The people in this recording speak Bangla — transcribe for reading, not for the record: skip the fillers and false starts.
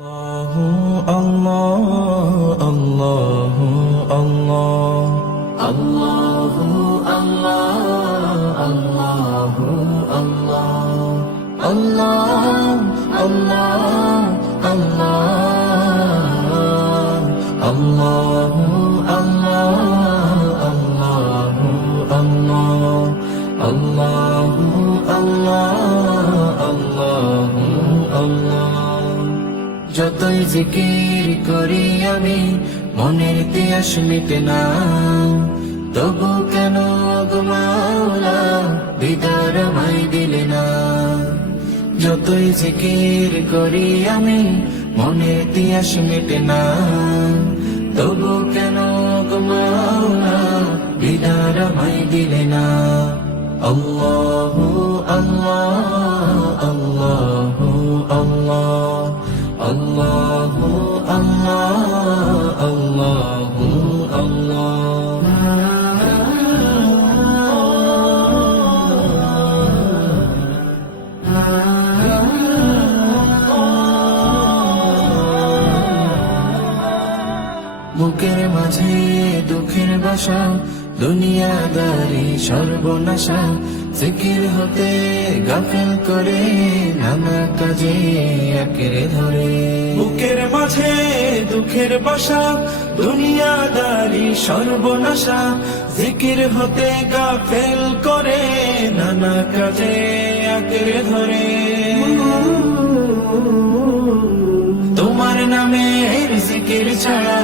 الله الله الله الله الله الله الله الله الله الله الله الله যতই জিকির করি আমি মনের তিয়াস মিটে না, তবু কেন গো মাওলা দিদার আমায় দিলে না। যতই জিকির করি আমি মনের তিয়াস মিটে না, তবু কেন গো মাওলা দিদার আমায় দিলে না। আল্লাহু আল্লাহ আল্লাহু আল্লাহ আল্লাহু আল্লাহ আল্লাহু আল্লাহ। বুকের মাঝে দুঃখের বাসা, দুনিয়াদারি সর্বনাশা, জিকির হতে গাফেল করে নানা কাজে আঁকড়ে ধরে। বুকের মাঝে দুঃখের বাসা, দুনিয়াদারি সর্বনাশা, জিকির হতে গাফেল করে নানা কাজে আঁকড়ে ধরে। তোমার নামের জিকির ছাড়া